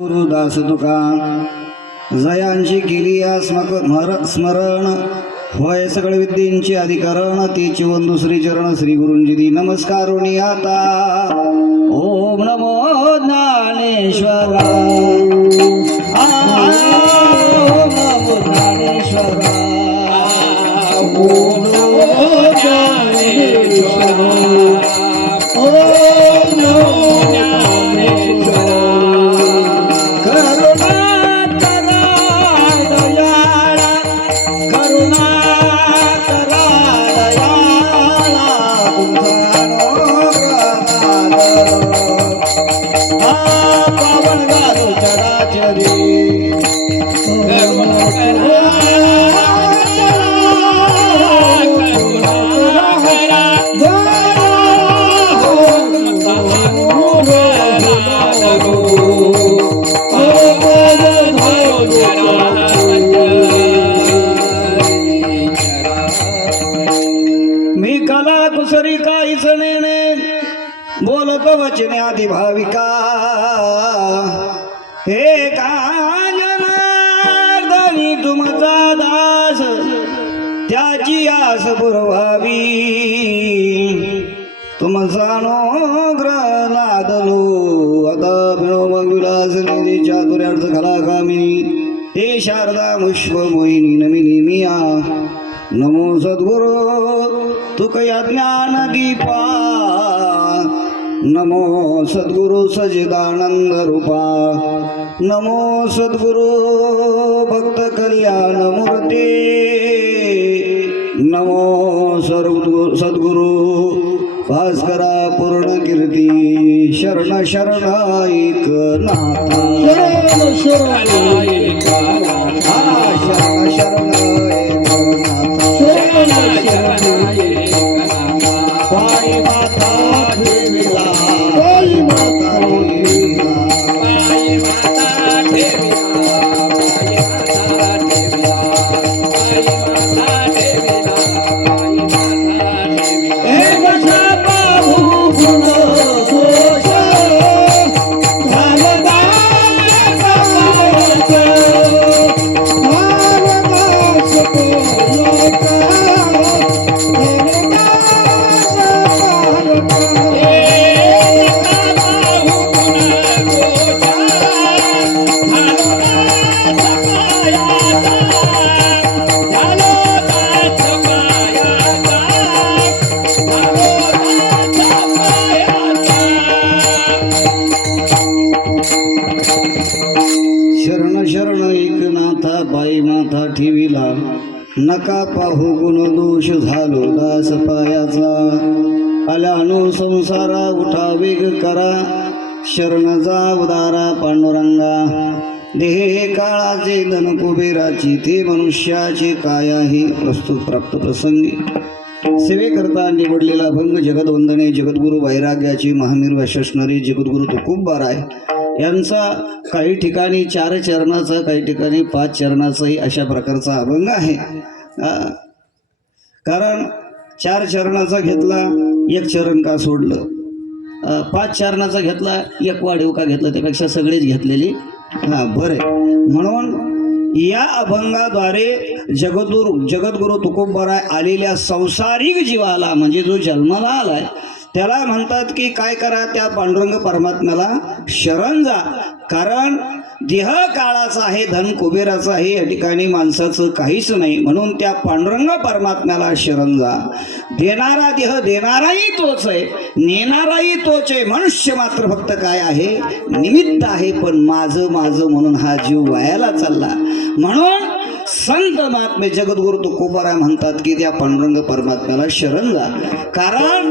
गुरुदास तुका जयांची केली स्मरण होय सकळ विद्येंची अधिकरण तीची वंदू श्री चरण श्री गुरुंजी दी नमस्कारुणी आता ओम नमो ज्ञानेश्वरा ओम नमो ज्ञानेश्वरा ओम नमो ज्ञानेश्वरा ओम नमो ज्ञानेश्वरा मी कला कुसरी काहीच नेणे बोलत वचने आधी भाविका हे कांजनार्दनी तुमचा दास त्याची आस पुरवावी तुमचा अनुग्रह लादलो आता विनोमग विलास निधी चातुर्यार्थ कला कामिनी हे शारदा मुष्प मोहिनी नमिनी मिया नमो सद्गुरु तुकया ज्ञान दीपा नमो सद्गुरु सजिदानंद रूपा नमो सद्गुरु भक्त कल्याण मूर्ती नमो सद्गुरु भास्करा पूर्ण कीर्ती शरण शरण एक नाथा शरण एक ठेविला नका पाहू गुण दोष झालो दास पायाचा आल्यानो संसारा उठा वेग करा शरण जा उदारा पांडुरंगा देहे काळाचे धन कुबेराची ते मनुष्याचे काय आहे प्रस्तुत प्राप्त प्रसंगी सेवेकरता निवडलेला भंग जगदवंदने जगद्गुरु वैराग्याची महामीर वैश्वरी जगद्गुरु तुकोबा राय यांचा काही ठिकाणी 4 चरणाचा काही ठिकाणी 5 चरणाचाही अशा प्रकारचा अभंग आहे. कारण 4 चरणाचा घेतला 1 चरण का सोडलं, 5 चरणाचा घेतला 1 वाढीव का घेतलं, त्यापेक्षा सगळेच घेतलेली बरे. म्हणून या अभंगाद्वारे जगद्गुरु तुकोबराय आलेल्या संसारिक जीवाला म्हणजे जो जन्माला आलाय त्याला म्हणतात की काय करा, त्या पांडुरंग परमात्म्याला शरण जा. कारण देह काळाचा आहे, धन कुबेराचा आहे, या ठिकाणी माणसाचं काहीच नाही. म्हणून त्या पांडुरंग परमात्म्याला शरण जा. देणारा देह देणाराही तोच आहे, नेणाराही तोच आहे. मनुष्य मात्र फक्त काय आहे, निमित्त आहे. पण माझं म्हणून हा जीव वायाला चालला. म्हणून संत महात्मे जगद्गुरु तुकोबराय म्हणतात की त्या पांडुरंग परमात्म्याला शरण जा. कारण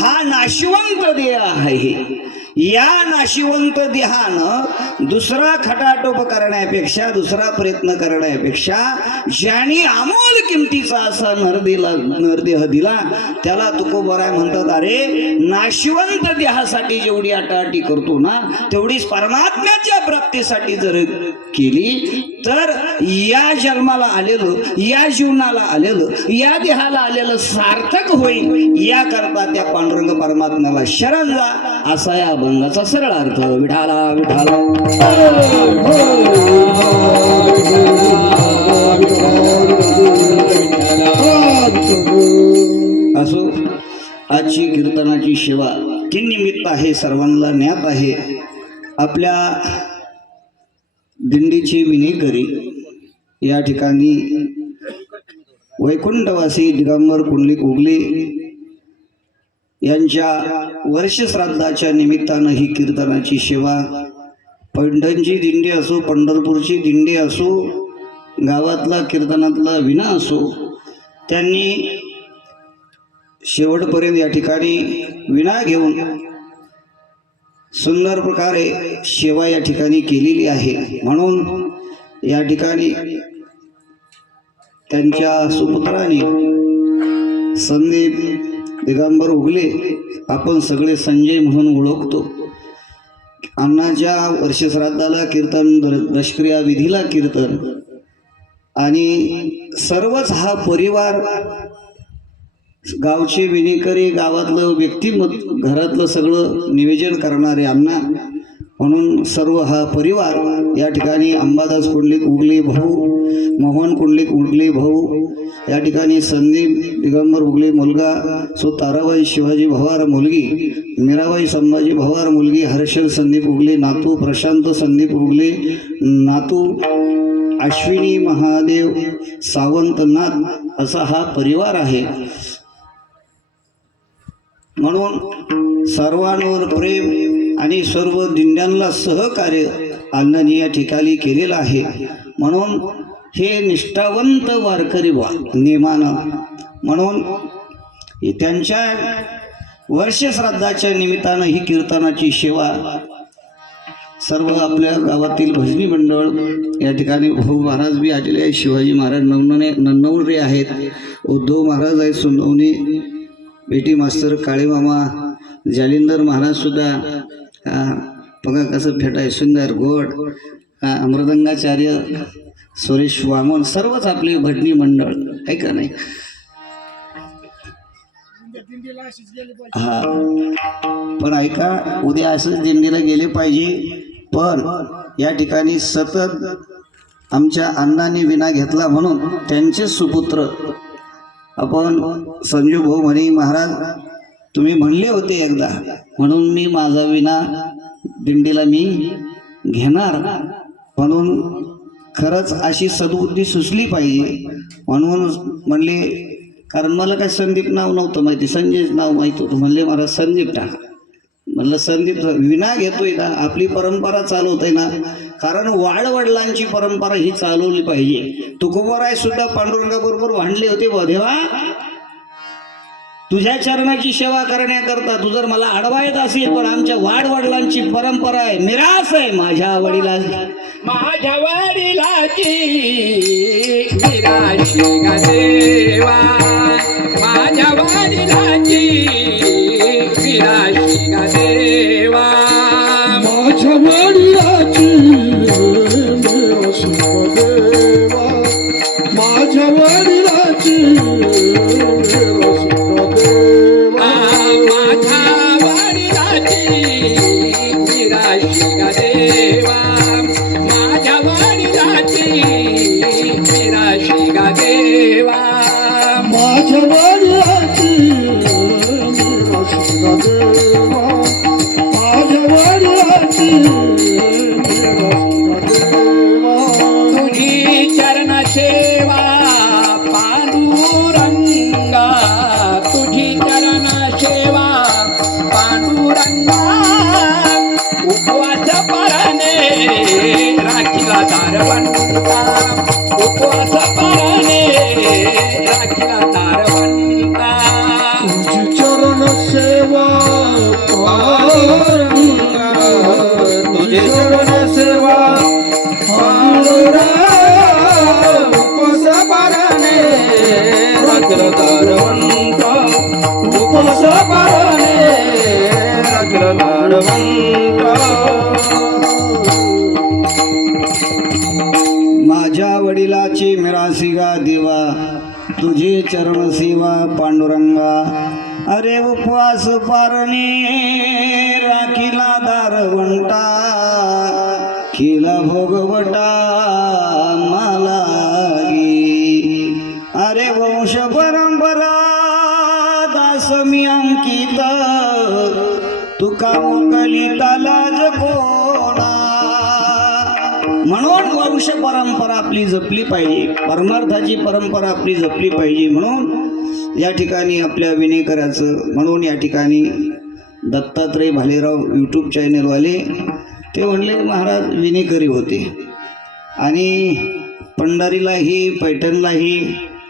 हा नाशिवंत देह आहे. या नाशिवंत देहानं दुसरा खटाटोप करण्यापेक्षा, दुसरा प्रयत्न करण्यापेक्षा ज्यांनी अमोल किमतीचा असा नरदेह दिला त्याला तुकोबराय म्हणतात, अरे नाशिवंत देहासाठी जेवढी आटाआटी करतो ना तेवढीच परमात्मा परमात्म्याच्या प्राप्तीसाठी जर केली तर या जन्माला आलेलं, या जीवनाला आलेलं, या देहाला आलेलं सार्थक होईल. याकरता त्या पांडुरंग परमात्म्याला शरण जा, असा या अभंगाचा सरळ अर्थ. विठाला विठाला असो. आजची कीर्तनाची सेवा किंनिमित्त आहे, सर्वांना ज्ञात आहे. आपल्या दिंडीची विनेकरी या ठिकाणी वैकुंठवासी दिगंबर कुंडलिक उगले यांच्या वर्षश्राद्धाच्या निमित्तानं ही कीर्तनाची सेवा, पैठणची दिंडी असो, पंढरपूरची दिंडी असो, गावातला कीर्तनातला विना असो, त्यांनी शेवटपर्यंत या ठिकाणी विना घेऊन सुंदर प्रकारे सेवा या ठिकाणी केलेली आहे. म्हणून या ठिकाणी त्यांच्या सुपुत्राने संदीप दिगंबर उगले, आपण सगळे संजय म्हणून ओळखतो. अण्णाच्या वर्षश्राद्धाला कीर्तन, दशक्रिया विधीला कीर्तन, आणि सर्वच हा परिवार, गावचे विनेकरी, गावातलं व्यक्तिमत्व, घरातलं सगळं नियोजन करणारे अण्णा, म्हणून सर्व हा परिवार या ठिकाणी अंबादास कुंडलिक उगले भाऊ, मोहन कुंडलिक उगले भाऊ, या ठिकाणी संदीप दिगंबर उगले मुलगा, सो ताराबाई शिवाजी भवार मुलगी, मीराबाई संभाजी भवार मुलगी, हर्षल संदीप उगले नातू, प्रशांत संदीप उगले नातू, अश्विनी महादेव सावंतनाथ, असा हा परिवार आहे. म्हणून सर्वांवर प्रेम आणि सर्व दिंड्यांना सहकार्य अण्णांनी या ठिकाणी केलेलं आहे. म्हणून हे निष्ठावंत वारकरी नेमानं, म्हणून त्यांच्या वर्षश्राद्धाच्या निमित्तानं ही कीर्तनाची सेवा सर्व आपल्या गावातील भजनी मंडळ या ठिकाणी, भाऊ महाराज बी आलेले आहे, शिवाजी महाराज नन्नवरे आहेत, उद्धव महाराज आहेत सुनवणे, बेटी मास्तर काळेमामा, जालिंदर महाराज सुद्धा, बघा कसं फेटाय सुंदर गोड, मृदंगाचार्य सुरेश वामन, सर्वच आपले भजनी मंडळ आहे का नाही. हा, पण ऐका, उद्या असंच दिंडीला गेले पाहिजे. पण या ठिकाणी सतत आमच्या अण्णांनी विना घेतला म्हणून त्यांचे सुपुत्र आपण संजू भाऊ म्हणे, महाराज तुम्ही म्हणले होते एकदा, म्हणून मी माझा विना दिंडीला मी घेणार, म्हणून खरंच अशी सद्बुद्धी सुचली पाहिजे. म्हणून म्हणले, कारण मला काय संदीप नाव नव्हतं माहिती, संजयच नाव माहिती होतं. म्हणले महाराज संदीप टाका. म्हणलं संदीप विना घेतोय ना, आपली परंपरा चालवतोय ना, कारण वाडवडिलांची परंपरा ही चालवली पाहिजे. तुकोबराय सुद्धा पांडुरंगाबरोबर भांडले होते, देवा तुझ्या चरणाची सेवा करण्याकरता तू जर मला अडवायत असेल, पण आमच्या वाडवडिलांची परंपरा आहे, मिरास आहे, माझ्या वडिलाची मिराशी ग देवा, माझ्या वडिलांची मिराशी ग देवा, माझ्या वडिलांची मिराशी ग देवा, माझ्या वडिलांची मिराशी ग देवा, माझ्या वडिलांची मिराशी ग देवा, माझ्या वडिलांची मिराशी ग देवा, माझ्या वडिलांची मिराशी ग देवा, माझ्या वडिलांची मिराशी ग देवा, तुझी चरण सेवा पांडुरंगा, तुझी चरण सेवा पांडुरंगा, उपवास परणे राखीला दारवंता, उपवास परणे राखीला दारवंता, तुझी चरण सेवा पांडुरंगा, तुझी चरण सेवा पांडुरंगा, उपवास परणे राखीला दारवंता, उपवास परणे राखीला दारवंता. मिरासिगा देवा तुझे चरण सेवा पांडुरंगा अरे उपवास पारणे राखीला दारवंटा केला भोगवटा मालागी अरे वंश परंपरा दास मी अंकित तुका मोकली तालाज कोणा म्हणून वंश परंपरा आपली जपली पाहिजे परमार्थाची परंपरा आपली जपली पाहिजे म्हणून या ठिकाणी आपल्या विनेकराचं म्हणून या ठिकाणी दत्तात्रय भालेराव यूट्यूब चॅनलवाले ते म्हणले महाराज विनेकरी होते आणि पंढरीलाही पैठणलाही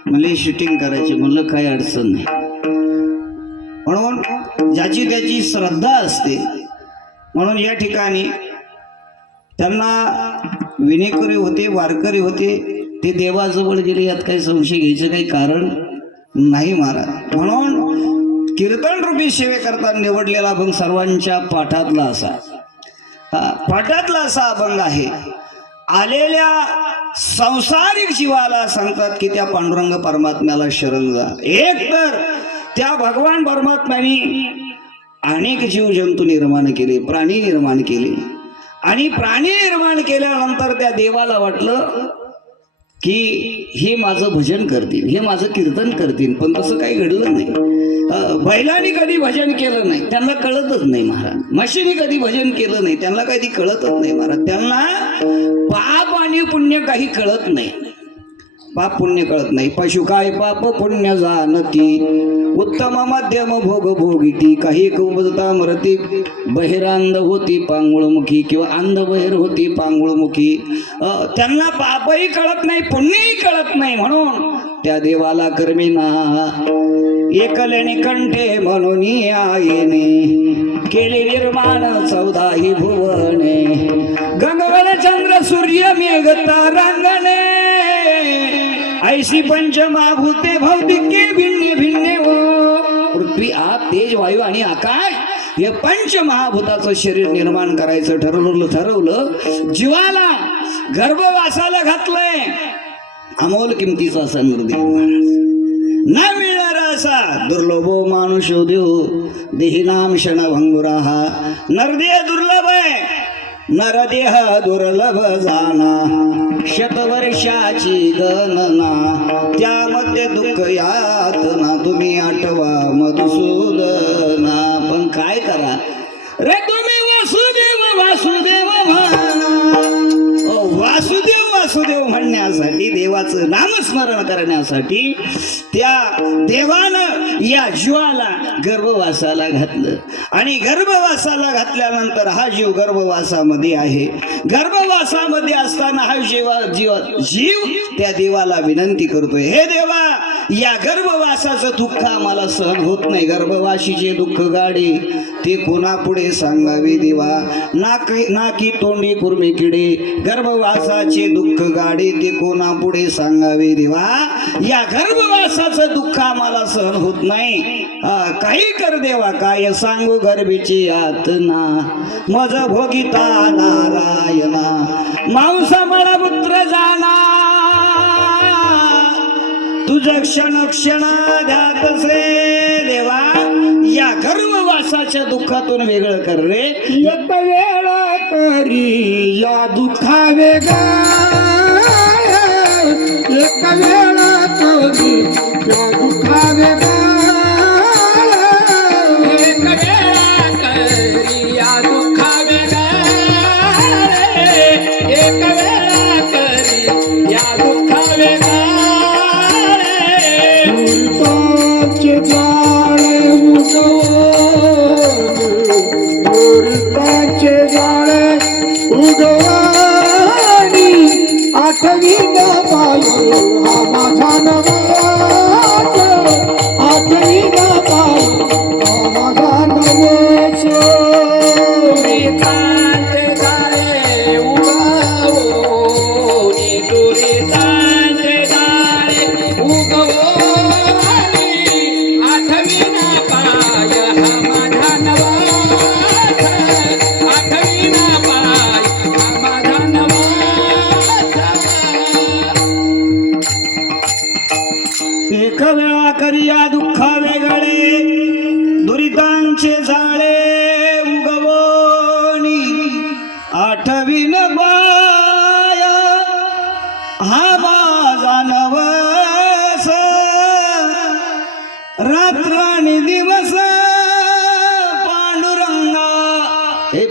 मला शूटिंग करायची म्हणलं काही अडचण नाही म्हणून ज्याची त्याची श्रद्धा असते म्हणून या ठिकाणी त्यांना विनेकरी होते वारकरी होते ते देवाजवळ गेले यात काही संशय घ्यायचं काही कारण नाही महाराज म्हणून कीर्तन रूपी सेवेकरता निवडलेला अभंग सर्वांच्या पाठातला असा पाठातला असा अभंग आहे आलेल्या संसारिक जीवाला सांगतात की त्या पांडुरंग परमात्म्याला शरण जा एक तर त्या भगवान परमात्म्याने अनेक जीवजंतू निर्माण केले प्राणी निर्माण केले आणि प्राणी निर्माण केल्यानंतर त्या देवाला वाटलं की हे माझं भजन करतील हे माझं कीर्तन करतील पण तसं काही घडलं नाही बैलांनी कधी भजन केलं नाही त्यांना कळतच नाही महाराज म्हशीने कधी भजन केलं नाही त्यांना कधी कळतच नाही महाराज त्यांना पाप आणि पुण्य काही कळत नाही पाप पुण्य कळत नाही पशु काय पाप पुण्य जाणती उत्तम मध्यम भोग भोगिती काही कुबजता मरती बहिरांध होती पांगुळमुखी किंवा अंध बहिर होती पांगुळमुखी त्यांना पापही कळत नाही पुण्यही कळत नाही म्हणून त्या देवाला कर्मिना एकलेने कंठे म्हणून आईने केले निर्माण 14 भुवने गंगवल चंद्र सूर्य मेघ तारांगणे ऐशी पंचमहाभूते भौतिके भिन्ने भिन्ने हो पृथ्वी आप तेज वायू आणि आकाश हे पंचमहाभूताचं शरीर निर्माण करायचं ठरवलं जीवाला गर्भवासाला घातलंय अमोल किमतीचा असा नरदेव महाराज न मिळणारा असा दुर्लभो मानुष देव देहिनाम क्षण भंगुराहा नरदेह दुर्लभ आहे नरदेह दुर्लभ जाना शतवर्षाची गणना त्यामध्ये दुःख यातना तुम्ही आठवा मधुसूदना पण काय करा रे तुम्ही वासुदेव वासुदेव म्हणा वासुदेव वासुदेव म्हणण्यासाठी देवाचं नामस्मरण करण्यासाठी त्या देवानं या जीवाला गर्भवासाला घातलं आणि गर्भवासाला घातल्यानंतर हा जीव गर्भवासामध्ये आहे गर्भवासामध्ये असताना हा जीव त्या देवाला विनंती करतोय हे देवा या गर्भवासाचं दुःख आम्हाला सहन होत नाही गर्भवाशीचे दुःख गाडे ते कोणापुढे सांगावे देवा नाकी तोंडी कुर्मी किडे गर्भवासाचे दुःख गाडे ते कोणापुढे सांगावे देवा या गर्भवासाचं दुःख आम्हाला सहन होत नाही काही कर देवा काय सांगू गर्भीची यातना मज भोगिता नारायणा मांसा मला पुत्र जाना तुझ क्षण क्षण ध्यातसे देवा या गर्भवासाच्या दुःखातून वेगळं कर रे एक वेळ करी या दुःखा वेगळा एक वेळ करी या दुःखा वेगळा एक वेळा करी या दुःखा वेगळा एक वेळा करी या दुःखा वेगळा उलटाचे जाळे उलटाचे जाळे उगवानी आठवी न पायो हा माझा नवास आठवी न पायो हा माझा नवस दुरितांचे जाळे उगवो दुरितांचे जाळे उगवो आठवी ना पाय हा माझा नवास आठवी ना पाय हा माझा नवास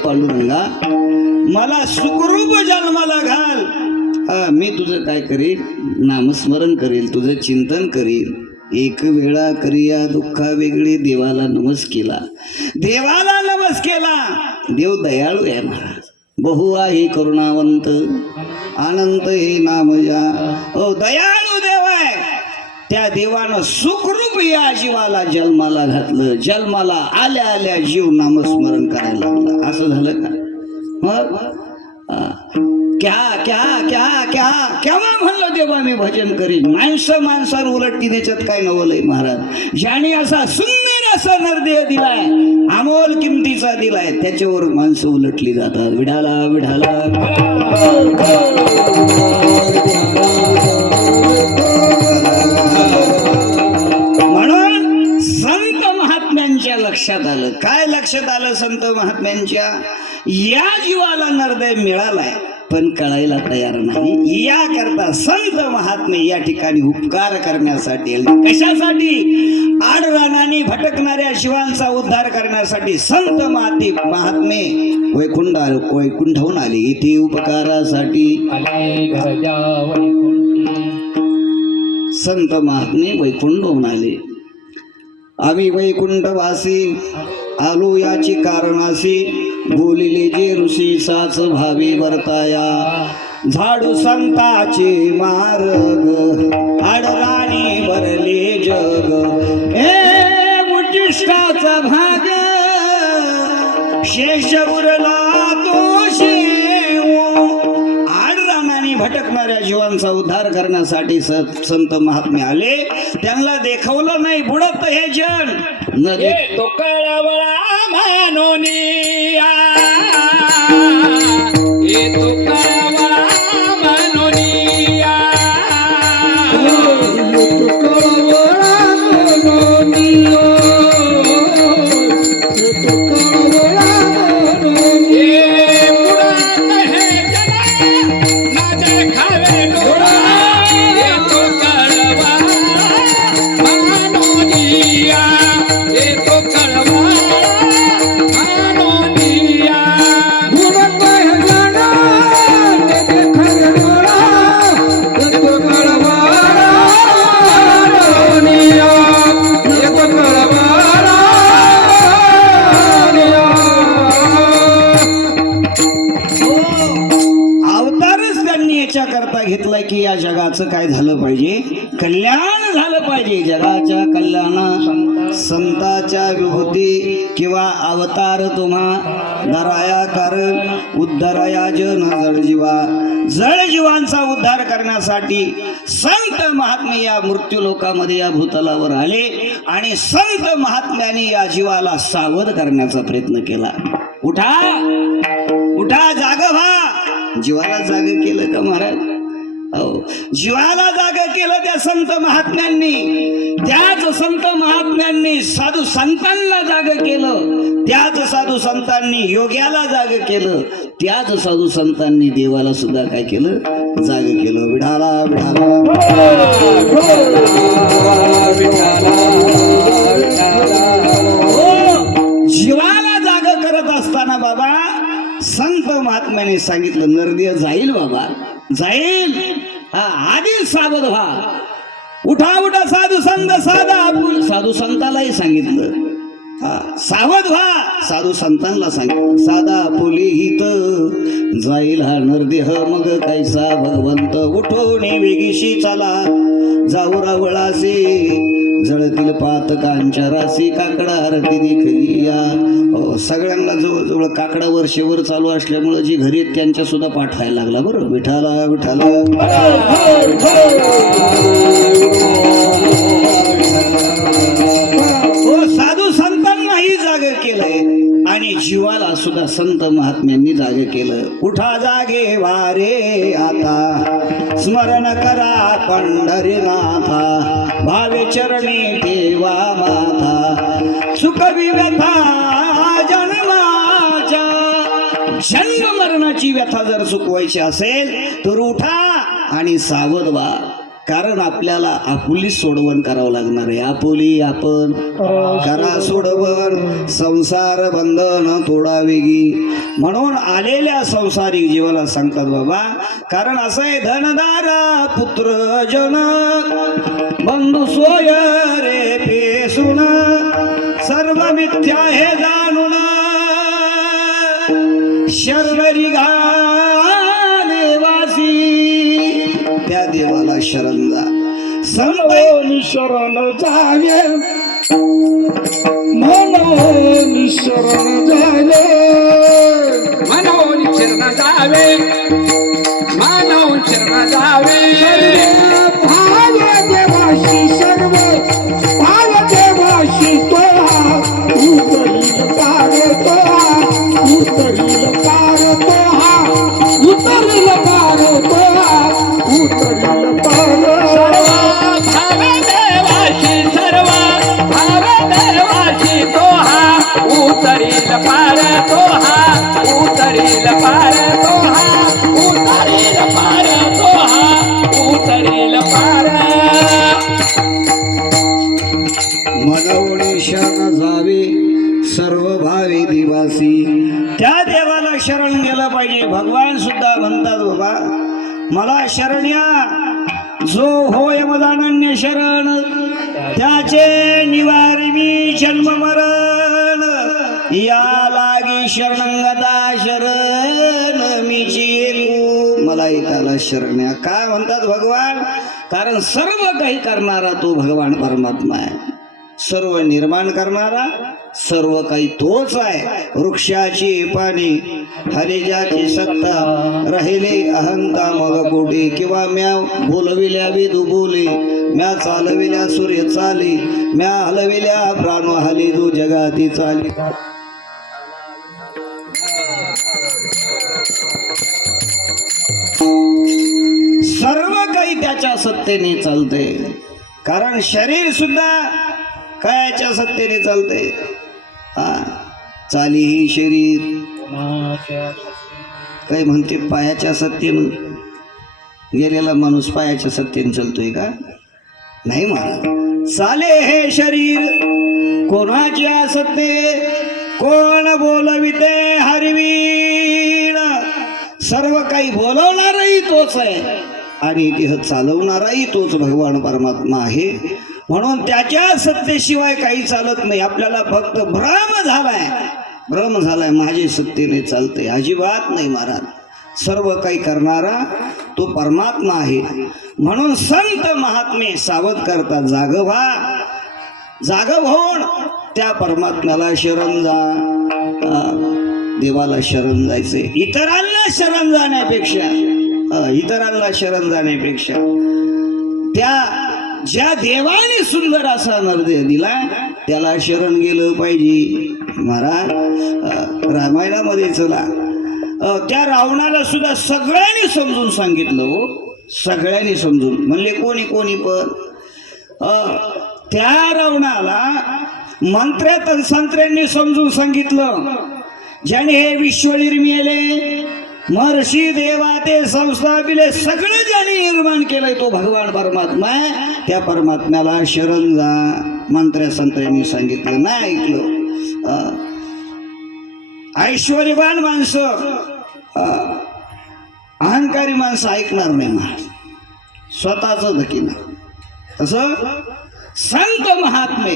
पांडुरंगा मला सुखरूप जन्माला घाल. मी तुझं काय करील, नामस्मरण करील, तुझं चिंतन करील. एक वेळा करिया दुःखा वेगळी देवाला नमस केला. देवाला नमस केला. देव दयाळू आहे महाराज. बहु आहे करुणावंत अनंत हे नाम या. दयाळू देव आहे. त्या देवानं सुखरूप या जीवाला जन्माला घातलं. जन्माला आल्या आल्या जीव नामस्मरण करायला लागला. असं झालं का? मग क्या क्या क्या क्या केव्हा म्हणलं देवा मी भजन करीन. माणसावर उलटती त्याच्यात काय नवलंय महाराज. ज्याने असा सुंदर असा नरदेह दिलाय, अमोल किमतीचा दिलाय, त्याच्यावर माणसं उलटली जातात. विढाला विढाला म्हणून संत महात्म्यांच्या लक्षात आलं. काय लक्षात आलं संत महात्म्यांच्या? या जीवाला नरदेह मिळालाय पण कळायला तयार नाही. याकरता संत महात्मे या ठिकाणी उपकार करण्यासाठी आले. कशासाठी? आडरानाने भटकणाऱ्या शिवांचा उद्धार करण्यासाठी संत महात्मे वैकुंठाहून आले. इथे उपकारासाठी संत महात्मे वैकुंठहून आले. आम्ही वैकुंठवासी आलो याची कारणासी, बोलिले जे ऋषी साच भावी वर्ताया. झाडू संताचे मार्ग आडराणी भरले जग. उच्चिष्टाचा भाग शेष उरला तो शेव. आडरानाने भटकणाऱ्या जीवांचा उद्धार करण्यासाठी संत महात्मे आले. त्यांना देखवलं नाही बुडत हे जन. तो कळवळा मनोनिया, तो कळवळा मनोनिया. घेतलाय की या जगाचं काय झालं पाहिजे, कल्याण झालं पाहिजे. जगाच्या कल्याणा संताच्या विभूती किंवा अवतार तुम्हा धराया कारण उद्धराया जन जळजीवा. जळजीवांचा उद्धार करण्यासाठी संत महात्मे या मृत्यू लोकामध्ये या भूतलावर आले आणि संत महात्म्याने या जीवाला सावध करण्याचा प्रयत्न केला. उठा उठा, जाग व्हा. जीवाला जाग केलं का महाराज? जीवाला जाग केलं त्या संत महात्म्यांनी. त्याच संत महात्म्यांनी साधू संतांना जाग केलं. त्याच साधू संतांनी योग्याला जाग केलं. त्याच साधू संतांनी देवाला सुद्धा काय केलं? जाग केलं. विढाला विढाला जीवाला जाग करत असताना बाबा संत महात्म्याने सांगितलं नरदेह जाईल बाबा, जाईल. आधी सावध व्हा. उठा उठा साधू संत साधा. साधू संतालाही सांगितलं सावध व्हा. साधू संतांना सांगितलं साधा आपुली हित जाईल हा नरदेह मग कैसा भगवंत. उठून वेगीशी चला जाऊ रावळासे जळतील पातकांच्या राशी काकडा आरती देखली या. सगळ्यांना जवळजवळ काकडा वर्षेवर चालू असल्यामुळे जी घरी आहेत त्यांच्या सुद्धा पाठ व्हायला लागला. बरं विठाला विठाला. साधू संतांनाही जाग केलंय आणि जीवाला सुद्धा संत महात्म्यांनी जाग केलं. उठा जागे वारे आता स्मरण करा पंढरीनाथा. भावे चरणी ठेवा माथा सुख व्यथा जन्माच्या. जन्म मरणाची व्यथा जर चुकवायची असेल तर उठा आणि सावध व्हा. कारण आपल्याला आपुली सोडवण करावं लागणार आहे. आपुली आपण करा सोडवण, संसार बंधन तोडा वेगी. म्हणून आलेल्या संसारिक जीवाला सांगतात बाबा, कारण असं आहे, धनदारा पुत्र जन बंधू सोय रे पेसून सर्व मिथ्या हे जाणून शरणरी घा देवासी. त्या देवाला शरण जा. संत शरण जावे म्हणून शरण जावे मनोनी शरण जावे, मानव शरण जावे. भाव देवाशी सर्व भाव देवाशी तोहा उतरील पार तोहा उतरील पार तोहा उतरील पार तोहा उतरील पार. भावे देवाशी सर्व, भावे देवाशी तोहा उतरील पार तोहा उतरील पार तोहा उतरील पार तोहा उतरील पार. मनवणी शरण जावे सर्व भावे दिवासी. त्या देवाला शरण गेलं पाहिजे. भगवान सुद्धा म्हणतात बाबा, मला शरण या जो होय मदानन्य शरण, त्याचे निवारिमी जन्म मरण. या लागी शरणंगता शरण मीची एकू. मला एकाला शरण या. काय म्हणतात भगवान? कारण सर्व काही करणारा तो भगवान परमात्मा आहे. सर्व निर्माण करणारा सर्व काही तोच आहे. वृक्षाची पाने हरिजाची सत्ता राहिले अहंता मग कोटी. किंवा म्या बोलविल्या विदू बोले, म्या चालविल्या सूर्य चाले, म्या हलविल्या प्राण हली दू जगाती चाली. सर्व काही त्याच्या सत्तेने चालते. कारण शरीर सुद्धा कायाच्या सत्तेने चालते. हा, चाली ही शरीर काही म्हणते पायाच्या सत्तेनं. गेलेला माणूस पायाच्या सत्तेने चालतोय का? नाही म्हणा. चाले हे शरीर कोणाच्या सत्ते, कोण बोलविते हरवीण. सर्व काही बोलवणारही तोच आहे आणि तिथं चालवणाराही तोच भगवान परमात्मा आहे. म्हणून त्याच्या सत्तेशिवाय काही चालत नाही. आपल्याला फक्त भ्रम झालाय माझे सत्तेने चालते. अजिबात नाही महाराज. सर्व काही करणारा तो परमात्मा आहे. म्हणून संत महात्मे सावध करतात, जाग व्हा. जाग होऊन त्या परमात्म्याला शरण जा. देवाला शरण जायचे. इतरांना शरण जाण्यापेक्षा त्या ज्या देवाने सुंदर असा नरदेह दिला त्याला शरण गेलं पाहिजे. महाराज रामायणामध्ये चला, त्या रावणाला सुद्धा सगळ्यांनी समजून सांगितलं. हो, सगळ्यांनी समजून म्हणले, कोणी पण. त्या रावणाला मंत्र्या संत्र्यांनी समजून सांगितलं. ज्याने हे विश्व निर्मिले महर्षी देवा ते संस्थापिले, सगळं ज्याने निर्माण केलंय तो भगवान परमात्मा आहे. त्या परमात्म्याला शरण जा. मंत्र्या संत्र्यांनी सांगितलं, नाही ऐकलं. ऐश्वर्यवान माणसं, अहंकारी माणसं ऐकणार नाही महाराज. स्वतःच धकीनं. तसं संत महात्मे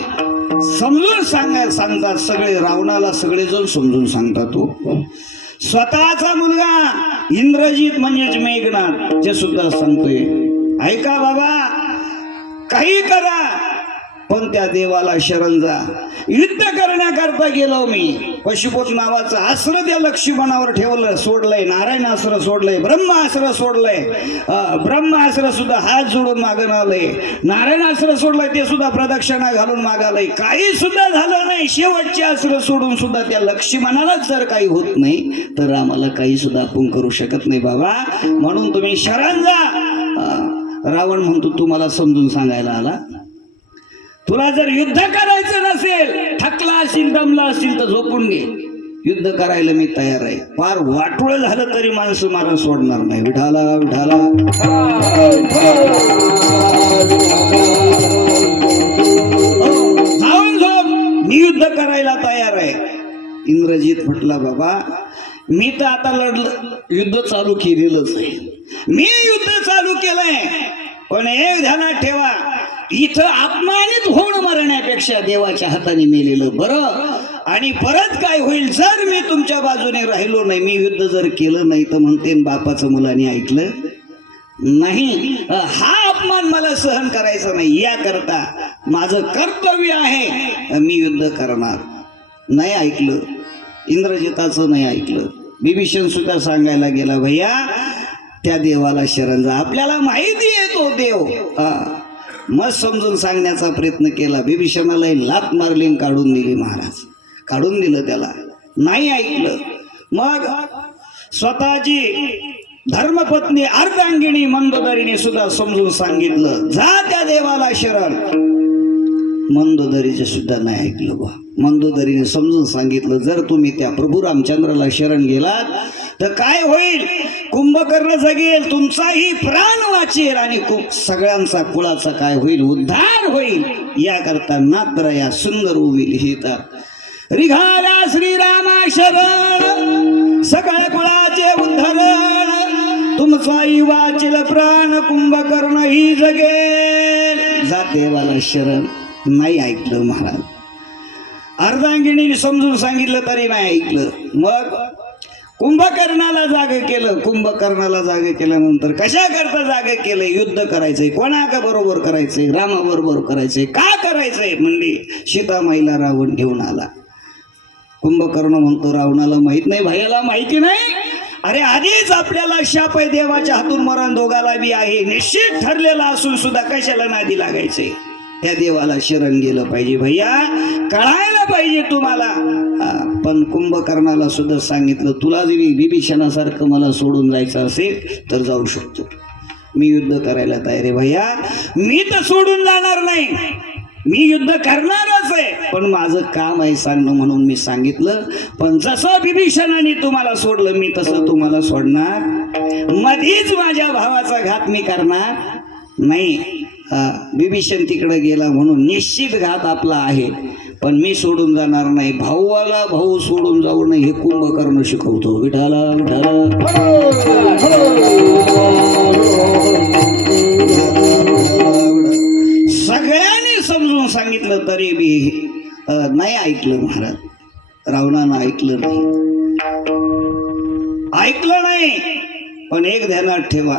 समजून सांगतात. सगळे रावणाला सगळेजण समजून सांगतात. तो स्वतःचा मुलगा इंद्रजित म्हणजेच मेघनाथ जे सुद्धा सांगतोय, ऐका बाबा, काही करा पण त्या देवाला शरण जा. युद्ध करण्याकरता गेलो मी. पशुपत नावाचं अस्त्र त्या लक्ष्मणावर ठेवलं, सोडलंय. नारायणास्त्र सोडलंय, ब्रह्मास्त्र सोडलंय. ब्रह्मास्त्र सुद्धा हात जोडून मागून आलंय. नारायणास्त्र सोडलंय, ते सुद्धा प्रदक्षिणा घालून मागालय. काही सुद्धा झालं नाही. शेवटचे अस्त्र सोडून सुद्धा त्या लक्ष्मणालाच जर काही होत नाही तर आम्हाला काही सुद्धा आपण करू शकत नाही बाबा. म्हणून तुम्ही शरण जा. रावण म्हणतो, तुम्हाला समजून सांगायला आला. तुला जर युद्ध करायचं नसेल, थकला असेल, दमला असेल तर झोपून घे. युद्ध करायला मी तयार आहे. फार वाटोळ झालं तरी माणसं मला सोडणार नाही. विठाला विठाला बाबा मी तर आता लढलं, युद्ध चालू केलेलंच आहे, मी युद्ध चालू केलंय, पण एक ध्यानात ठेवा, इथं अपमानित होऊन मरण्यापेक्षा देवाच्या हाताने मेलेलं बरं. आणि परत काय होईल जर मी तुमच्या बाजूने राहिलो नाही, मी युद्ध जर केलं नाही तर म्हणते बापाचं मुलांनी ऐकलं नाही, हा अपमान मला सहन करायचा नाही, याकरता माझं कर्तव्य आहे, मी युद्ध करणार. नाही ऐकलं, इंद्रजिताचं नाही ऐकलं. विभीषण सुद्धा सांगायला गेला, भैया त्या देवाला शरण जा, आपल्याला माहिती आहे तो देव. मग समजून सांगण्याचा प्रयत्न केला, विभीषणाला लात मारली आणि काढून दिली महाराज, काढून दिलं त्याला, नाही ऐकलं. मग स्वतःची धर्मपत्नी अर्धांगिनी मंदोदरीने सुद्धा समजून सांगितलं, जा त्या देवाला शरण. मंदोदरीचे सुद्धा नाही ऐकलं बा. मंदोदरीने समजून सांगितलं, जर तुम्ही त्या प्रभू रामचंद्राला शरण गेलात तर काय होईल, कुंभकर्ण जगेल, तुमचाही प्राण वाचेल आणि सगळ्यांचा कुळाचा काय होईल, उद्धार होईल. याकरता नात्र या सुंदर उभी लिहितात, रिघाला श्रीरामा शरण, सगळ्या कुळाचे उद्धरण, तुमचाही वाचेल प्राण, कुंभकर्ण ही जगेल, जा देवाला शरण. नाही ऐकलं महाराज. अर्धांगिनीने समजून सांगितलं तरी नाही ऐकलं. मग कुंभकर्णाला जाग केलं. कुंभकर्णाला जाग केल्यानंतर कशा करता जाग केलं, युद्ध करायचंय, कोणाका बरोबर करायचंय, रामाबरोबर करायचंय. का करायचंय म्हणजे सीतामाईला रावण घेऊन आला. कुंभकर्ण म्हणतो, रावणाला माहित नाही, भैयाला माहिती नाही, अरे आधीच आपल्याला शाप आहे, देवाच्या हातून मरण दोघाला बी आहे, निश्चित ठरलेला असून सुद्धा कशाला नादी लागायचंय, त्या देवाला शरण गेलं पाहिजे, भैया कळायला पाहिजे तुम्हाला. पण कुंभकर्णाला सुद्धा सांगितलं, तुला जरी विभीषणासारखं मला सोडून जायचं असेल तर जाऊ शकतो, मी युद्ध करायला तयार आहे भैया, मी तर सोडून जाणार नाही, मी युद्ध करणारच आहे, पण माझं काम आहे सांगणं म्हणून मी सांगितलं. पण जसं विभीषणाने तुम्हाला सोडलं मी तसं तुम्हाला सोडणार, मधीच माझ्या भावाचा घात मी करणार नाही. विभीषण तिकडे गेला म्हणून निश्चित घात आपला आहे, पण मी सोडून जाणार नाही. भाऊला भाऊ सोडून जाऊ नये हे कुंभकर्ण शिकवतो. विठाला विठाला. सगळ्यांनी समजून सांगितलं तरी बी नाही ऐकलं महाराज. रावणानं ऐकलं नाही, ऐकलं नाही. पण एक ध्यानात ठेवा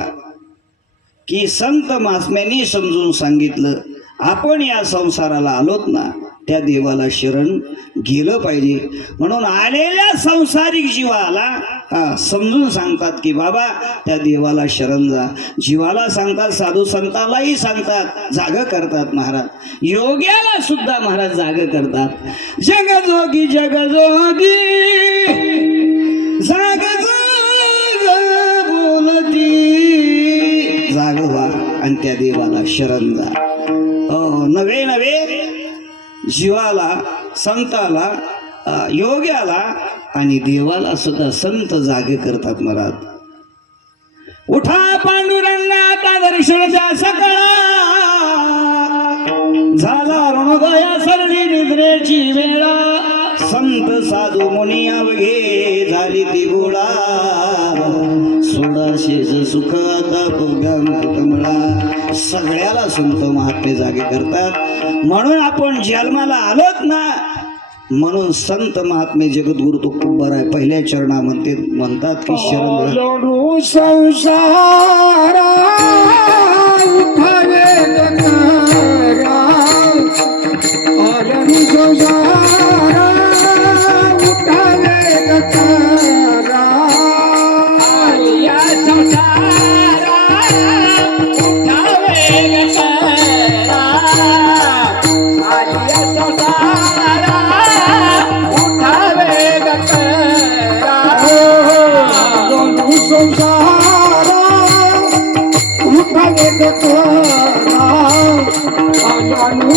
की संत महात्म्यांनी समजून सांगितलं, आपण या संसाराला आलोत ना, त्या देवाला शरण गेलं पाहिजे. म्हणून आलेल्या संसारिक जीवाला समजून सांगतात की बाबा त्या देवाला शरण जा. जीवाला सांगतात, साधू संतांनाही सांगतात, जाग करतात महाराज. योग्याला सुद्धा महाराज जाग करतात. जगजोगी जगजोगी जाग जाग बोलती, जाग व्हा आणि त्या देवाला शरण जा. नवे नवे जीवाला, संताला, योग्याला आणि देवाला सुद्धा संत जागे करतात महाराज. उठा पांडुरंगाचा दर्शनाच्या सकाळ, झाला ऋणोदया सरली निद्रेची वेळा, संत साधू मुनी अवघे झाली ती गोळा, सोडा शेज सुख आता कमळा. सगळ्याला संत महात्मे जागे करतात. म्हणून आपण जन्माला आलोत ना, म्हणून संत महात्मे जगद्गुरु तो खूप बरा आहे. पहिल्या चरणामध्ये म्हणतात की शरण संसारा उठावे संसारा उठावे या संसारा उठावे गकरा, आलिया संसारा उठावे गकरा, संसारा उठावे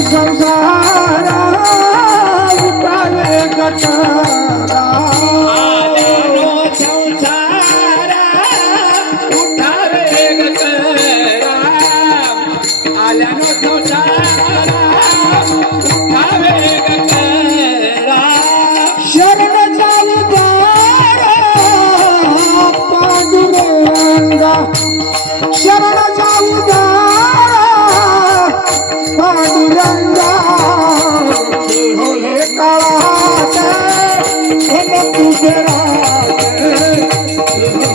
संसारा उठावे गकरा. आलेलो संसारा उठावे गकरा, आलेलो संसारा उठावे गकरा. शरण जाऊ द्या शरण जाऊ दारा पांडुरंगा हो हे काळाचे हे तुझे राजे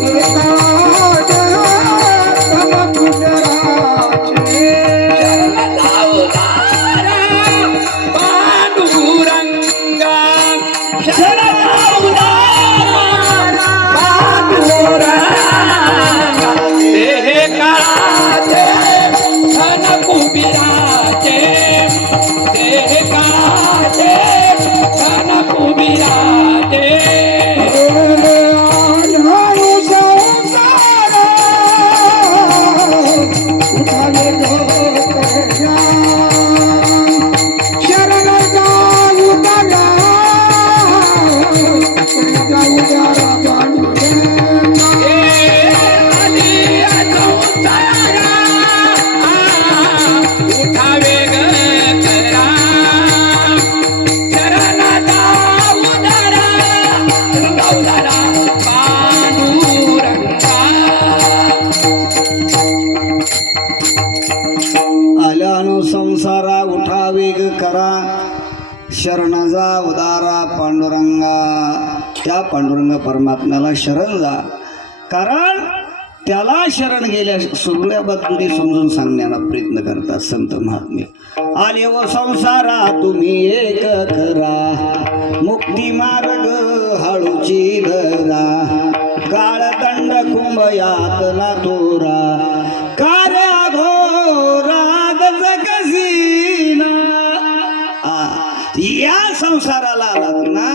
हे काळाचे हे तुझे राजे पांडुरंगा हे काळाचे धन कुबिराचे हे काळाचे धन कुबिराचे आल्यानु संसारा उठा वेग करा शरणाचा उदारा पांडुरंगा. त्या पांडुरंग परमात्म्याला शरण जा, कारण त्याला शरण गेल्या सगळ्या बाबतीत समजून सांगण्याला प्रयत्न करतात संत महात्मे. आले व संसारा तुम्ही एक करा, मुक्ती मार्ग हळूची धरा, काळदंड कुंभ यातना तोरा, कार्य अघोरा गजगजीना. या संसाराला आलात ना,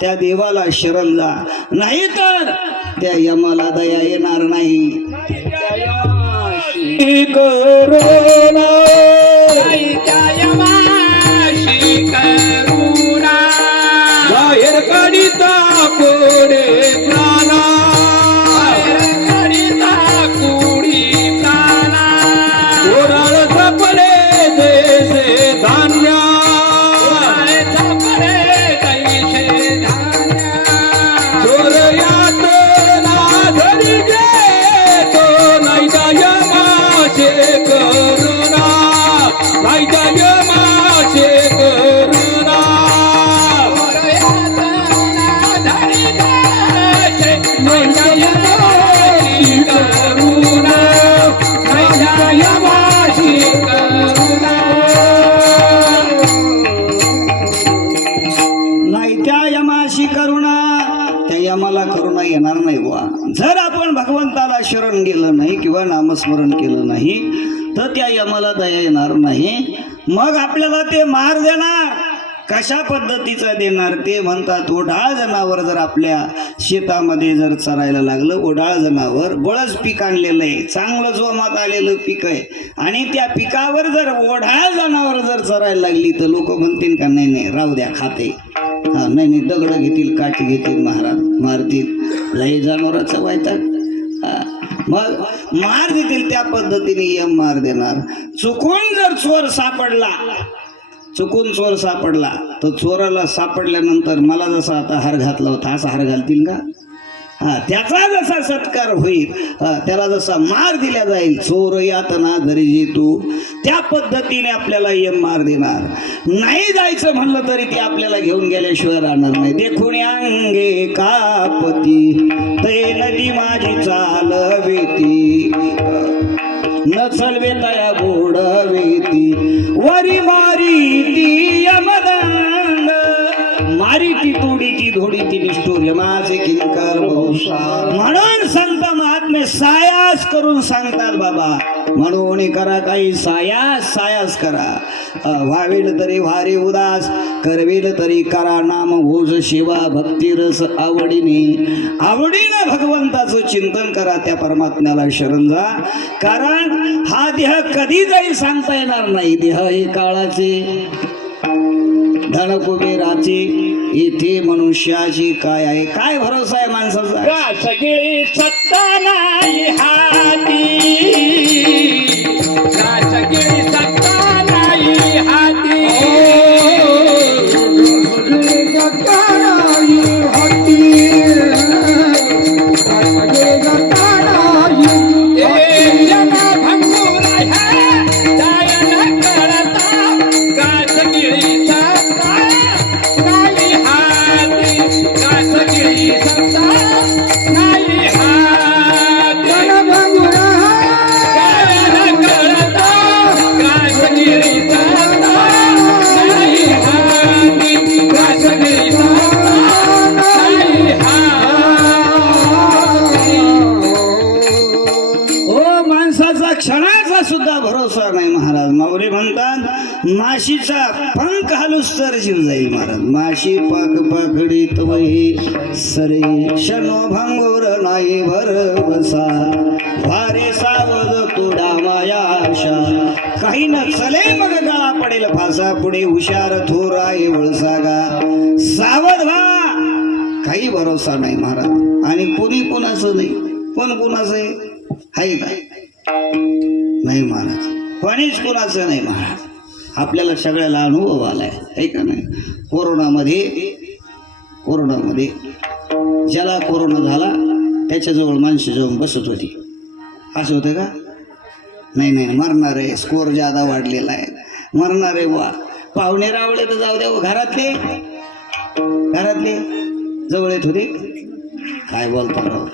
त्या देवाला शरण जा, नाहीतर त्या यमाला दया येणार नाही. करुणा करुणा बाहेर काढिता कोरे प्राणा कुडी प्राणा ओराळ सापडे जैसे धान्य चोर यात ना धरी तो नाही जाय माशे करुणा, नाही जाय माशे करुणा. नाही त्या यमाशी करुणा, त्या यमाला करुणा येणार नाही बुवा. जर आपण भगवंताला शरण गेलं नाही किंवा नामस्मरण केलं नाही तर त्या यमाला दया येणार नाही. मग आपल्याला ते मार देणार. कशा पद्धतीचा देणार ते म्हणतात, ओढाळ जनावर जर आपल्या शेतामध्ये जर चरायला लागलं, ओढाळ जनावर बळच पीक आणलेलं आहे, चांगलं जोमात आलेलं पीक आहे, आणि त्या पिकावर जर ओढाळ जनावर जर चरायला लागली तर लोक म्हणतील का नाही नाही राहू द्या खाते, हा नाही नाही दगड घेतील, काठी घेतील, महाराज मारतील, लई जनावराचं वायतात, मग मार देतील. त्या पद्धतीने यम मार देणार. चुकून जर चोर सापडला, चुकून चोर सापडला तर चोराला सापडल्यानंतर मला जसा आता हार घातला होता असा हार घालतील का? त्याचा जसा सत्कार होईल, त्याला जसा मार दिला जाईल, चोर यातना धरी तू, त्या पद्धतीने आपल्याला यम मार देणार. नाही जायचं म्हणलं तरी ते आपल्याला घेऊन गेल्याशिवाय राहणार नाही. देखून अंगे कापती ते नदी माझी चालवेती, न चलवे तया गोडवेती, वरी मारी ती यमदंड, मारी ती तोडीची धोडीची निष्ठुर यमाचे किंकर बहुसा. म्हणून संत महात्मे सायास करून सांगतात बाबा, म्हणून करा काही सायास, सायास करा. व्हावेल तरी भारी उदास, करवेल तरी करा नाम घोष शिवा भक्ती रस आवडीने, आवडीनं भगवंताचं चिंतन करा, त्या परमात्म्याला शरण जा. कारण हा देह कधी जाईल सांगता येणार नाही. देह हे काळाचे, धन कुबेराचे, इथे मनुष्याची काय आहे, काय भरोसा आहे माणसाचा? सगळी सत्ता नाही हाती, सगळी सत्ता नाही हाती, हाती क्षणाचा सुद्धा भरोसा नाही महाराज. माऊली म्हणतात माशीचा पंख हालूस तर जीव जाईल महाराज. माशी पाक पाकडीत वही सरे क्षणो भंगोर नाही भरवसा वारे सावध तोडा माया आशा काही न चले मग गळा पडेल फासा पुढे हुशार थोर आहे वळसागा सावध व्हा. काही भरोसा नाही महाराज. आणि कोणी कोणाचं नाही. कोण कोणाचं आहे काय नाही महाराज. कोणीच कोणाचं नाही महाराज. आपल्याला सगळ्याला अनुभव आलाय आहे का नाही. कोरोनामध्ये ज्याला कोरोना झाला त्याच्याजवळ माणसं जाऊन बसत होती. असं होतं का. नाही मरणार आहे. स्कोर जादा वाढलेला आहे. मरणार आहे वा. पाहुणे रावळे तर जाऊ द्या. घरातले जवळ येत होते. काय बोलता राव.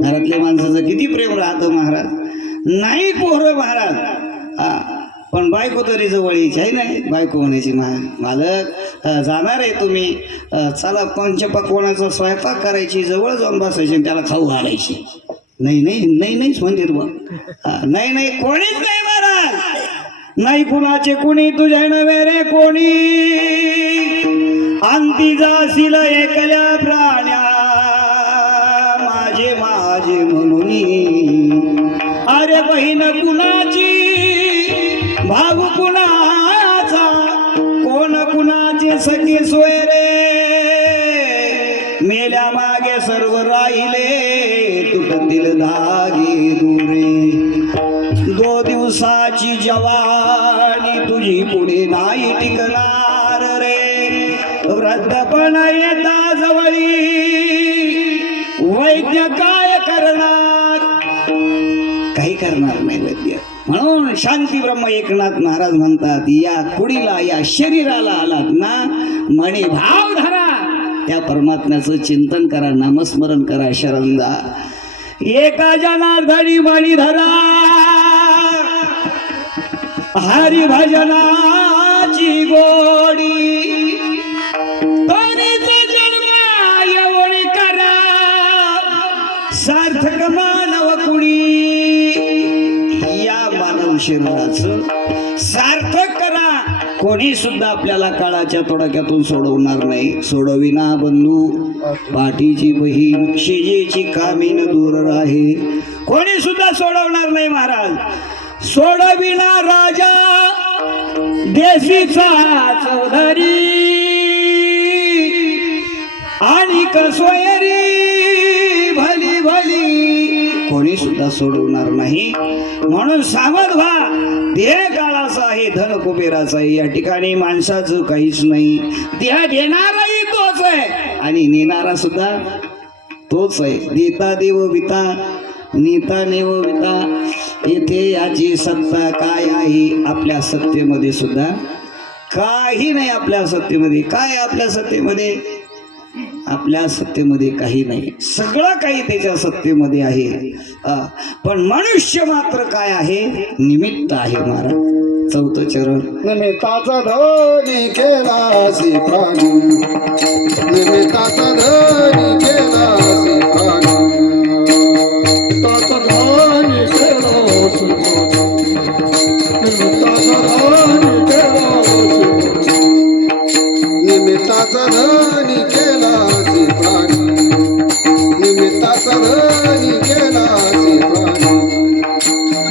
घरातल्या माणसाचं किती प्रेम राहतं महाराज. नाही पोरं महाराज. हा पण बायको तरी जवळ यायची आहे नाही. बायको म्हणायची मालक जाणार आहे तुम्ही चला पंचपक्वानाचा स्वयंपाक करायची जवळ जाऊन बसायची आणि त्याला खाऊ घालायची. नाहीच म्हणते तू. नाही कोणीच नाही महाराज. नाही कुणाचे कुणी तुझ्या नव्हे रे कोणी. अंती जाशील एकल्या प्राण्या माझे म्हणून. अरे बहीण कुणाची भाऊ कुणाचा कोण कुणाचे सखे सोय रे. मेल्या मागे सर्व राहिले तुटतील धागे दुरे. 2 दिवसाची जवानी तुझी पुढे नाही टिकणार रे. वृद्धपण येता जवळी वैद्य काय करणार. काही करणार नाही वैद्य. म्हणून शांती ब्रह्म एकनाथ महाराज म्हणतात या कुडीला या शरीराला आलात ना म्हणे भाव धरा. त्या परमात्म्याचं चिंतन करा. नामस्मरण करा. शरण जा. एका जनार्दनी मणी धरा. हरी भजनाची गोडी तरीच जन्म एवढी करा सार्थक मानव कुणी. या मानव शरीराचं सार्थक करा. कोणी सुद्धा आपल्याला काळाच्या तोडक्यातून सोडवणार नाही. सोडविना बंधू पाठीची बहीण शेजेची कामीन दूर राहे. कोणी सुद्धा सोडवणार नाही महाराज. सोडविना राजा देशीचा चौधरी आणि कसोयरी भली कोणी सुद्धा सोडवणार नाही. म्हणून सावध व्हा. देह काळाचा आहे धन कुबेराचा आहे. या ठिकाणी माणसाचं काहीच नाही. देह देणाराही तोच आहे आणि नेणारा सुद्धा तोच आहे. देता देव विता नेता नेव विता. येथे याची सत्ता काय आहे. आपल्या सत्तेमध्ये सुद्धा काही नाही. आपल्या सत्तेमध्ये काय. आपल्या सत्तेमध्ये काही नाही. सगळं काही त्याच्या सत्तेमध्ये आहे. पण मनुष्य मात्र काय आहे निमित्त आहे महाराज. 4थं चरण. निमित्ताचा धनी केलासी प्राणी. निमित्ताचा धनी केलासी प्राणी. निमित्ताचा धनी केलासी प्राणी. निमित्ताचा धनी केलासी. निमित्ताचा धनी केलासी प्राणी. निमित्ताचा धनी केलासी प्राणी.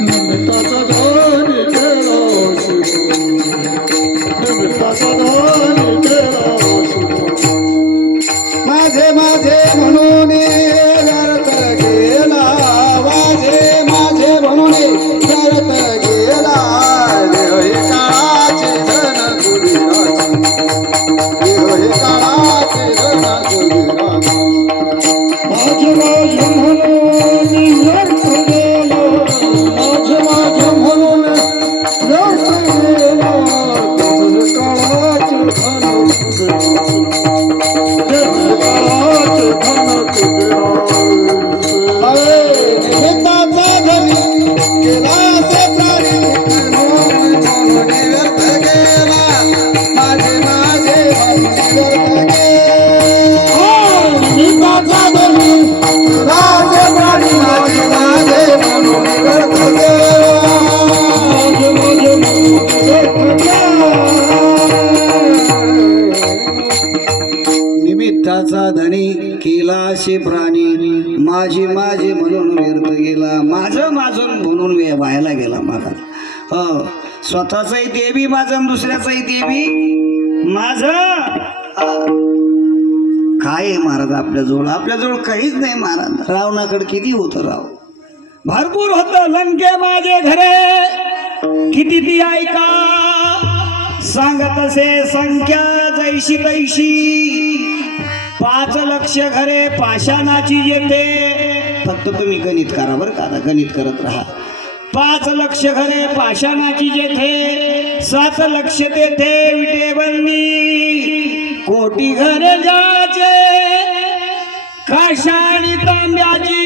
निमित्ताचा धनी केलासी. निमित्ताचा धनी केलासी. माझे म्हणून व्हायला गेला महाराज. हो, स्वतःचंही ते बी माझं आणि दुसऱ्याचंही ते बी माझं. काय आहे महाराज आपल्याजवळ काहीच नाही महाराज. रावणाकडे किती होतं राव, भरपूर होतं. लंके माझे घरे किती ती ऐका, सांगत असे संख्या जैशी तैशी. 5 लक्ष घरे पाषाणाची येते. फक्त तुम्ही गणित करा बरं का, आता गणित करत राहा. 5 लक्ष घरे पाषाणाची जेथे, 7 लक्ष तेथे विटेबंदी. कोटी घर जाचे काशाणी तांब्याची,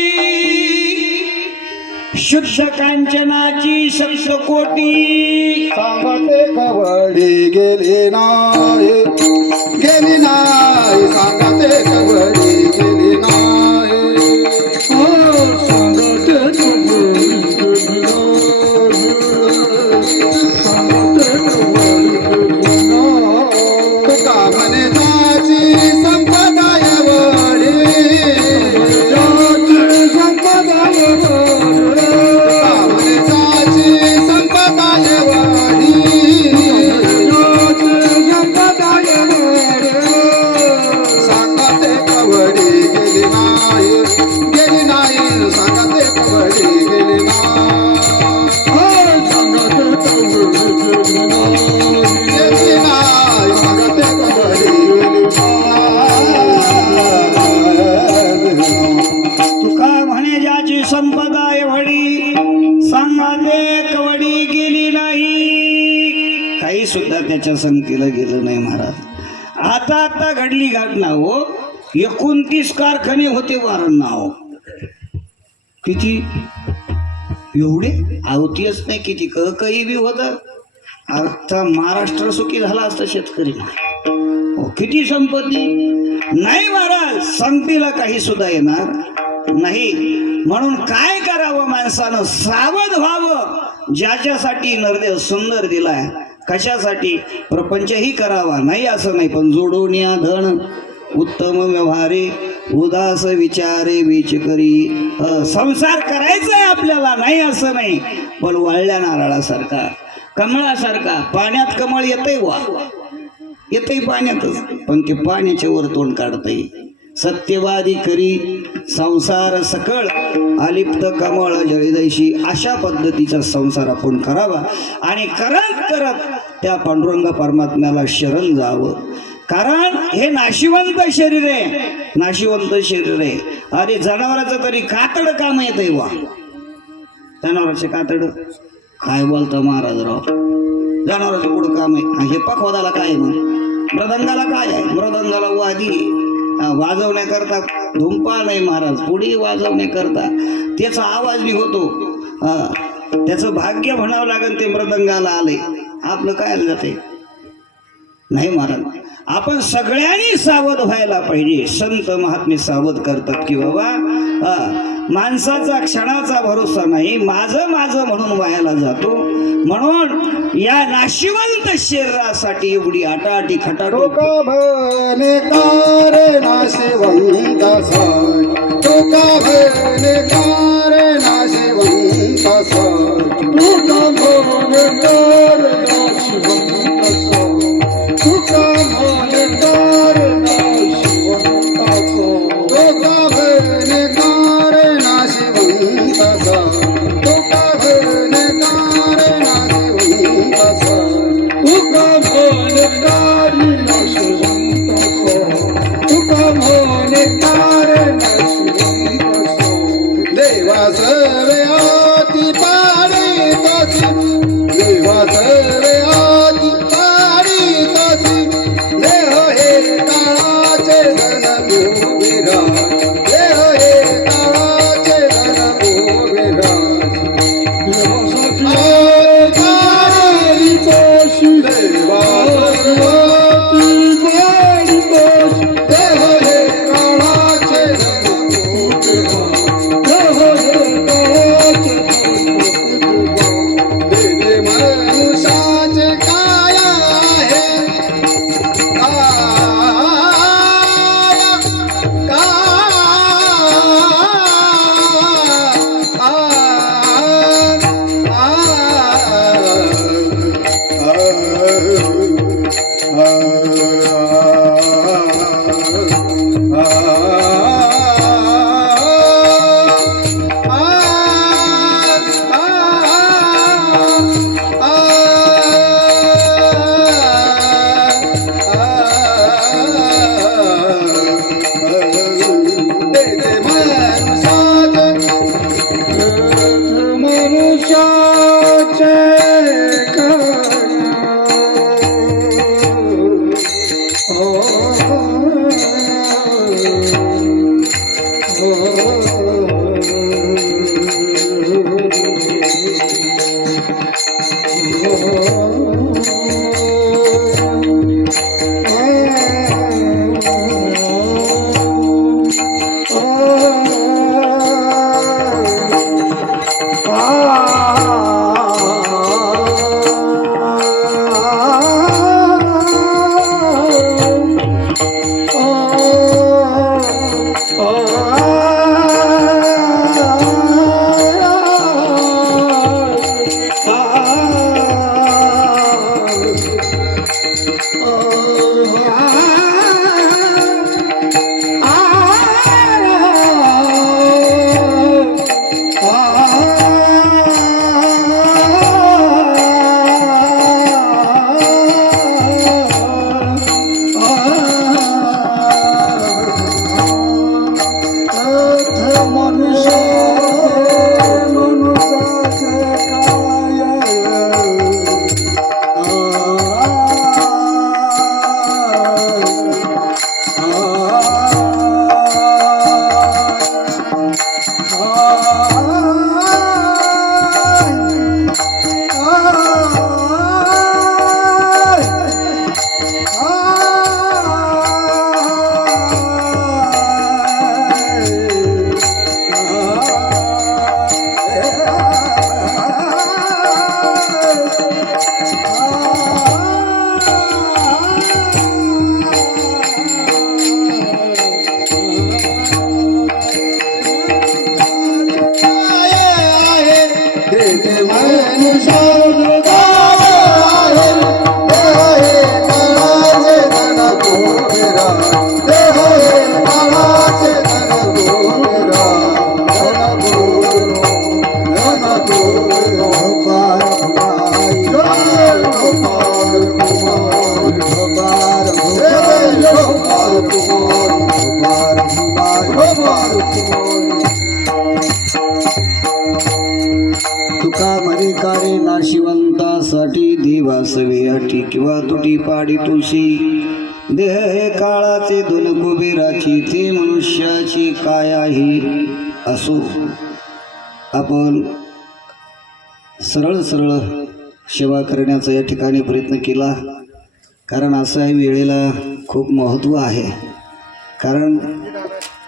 शुद्ध कांचनाची 7 कोटी. सांगते कवडी गेली नाही, गेली नाही. सांगते कवडी गेली नाही. सांगते कवडी गेली नाही. सांगते कवडी गेली नाही. तुका म्हणे जाची संपदा एवढी, जाची संपदा एवढी. तुका म्हणे जाची संपदा एवढी, जाची संपदा एवढी. सांगते कवडी गेली नाही, गेली नाही. सांगते कवडी गेली नाही. सांगते कवडी गेली नाही, गेली नाही. सांगते कवडी गेली नाही. तुका म्हणे ज्याची संपदा एवढी, सांगाते कवडी गेली नाही. काही सुद्धा त्याच्या संगतीला गेलं नाही महाराज. आता घडली घटना हो. 29 कारखाने होते वारांना हो. किती एवढे आवतीच नाही, किती काही बी होत. आता महाराष्ट्र सुखी झाला असता शेतकरी हो. किती संपत्ती नाही महाराज, संगतीला काही सुद्धा येणार नाही. म्हणून काय करावं माणसानं, सावध व्हावं. ज्याच्यासाठी नरदेव सुंदर दिलाय, कशासाठी प्रपंचही करावा नाही असं नाही, पण जोडून या धन उत्तम व्यवहारे, उदास विचारे विच करी. संसार करायचा आहे आपल्याला, नाही असं नाही, पण वाळल्या नारळासारखा, कमळासारखा. पाण्यात कमळ येतंय वा, येतंय पाण्यातच, पण ते पाण्याच्या वर तोंड काढतंय. सत्यवादी करी संसार सकळ, अलिप्त कमळ जळीदैशी. अशा पद्धतीचा संसार आपण करावा आणि करत करत त्या पांडुरंग परमात्म्याला शरण जावं. कारण हे नाशिवंत शरीर आहे, नाशिवंत शरीर आहे. अरे जनावराचं तरी कातड काम येतंय वा, जनावराचे कातड. काय बोलतो महाराज राव, जनावराचं पुढं काम आहे. हे पखवादाला काय आहे मग, मृदंगाला काय आहे, मृदंगाला वादी वाजवण्याकरता धुंपा नाही महाराज, पुढे वाजवण्याकरता त्याचा आवाज बी होतो. त्याचं भाग्य म्हणावं लागेल ते मृदंगाला आले. आपलं काय जाते नाही महाराज. आपण सगळ्यांनी सावध व्हायला पाहिजे. संत महात्मे सावध करतात की बाबा माणसाचा क्षणाचा भरोसा नाही, माझं माझं म्हणून व्हायला जातो. म्हणून या नाशिवंत शरीरासाठी एवढी आटाआटी खटाटो. तुका म्हणे कार नाशिवंत साय, तुका म्हणे कार नाशिवंत साय. तुका म्हणे कार नाशिवंत साय, तुका म्हणे कार नाशिवंत साय. तुका म्हणे कार नाशिवंत साय, तुका म्हणे कार नाशिवंत साय. तुका म्हणे कार नाशिवंत साय, तुका म्हणे कार नाशिवंत साय. देवा सर्व अति पाडे तसे, देवा सर्व तुका मरे कारे नाशिवंतासाठी दिवासवे अटी किंवा तुटी पाडी तुळशी देह हे काळाचे दोन कुबेराची ते मनुष्याची काय आहे असो. आपण सरळ सरळ सेवा करण्याचा या ठिकाणी प्रयत्न केला, कारण असं आहे वेळेला खूप महत्त्व आहे. कारण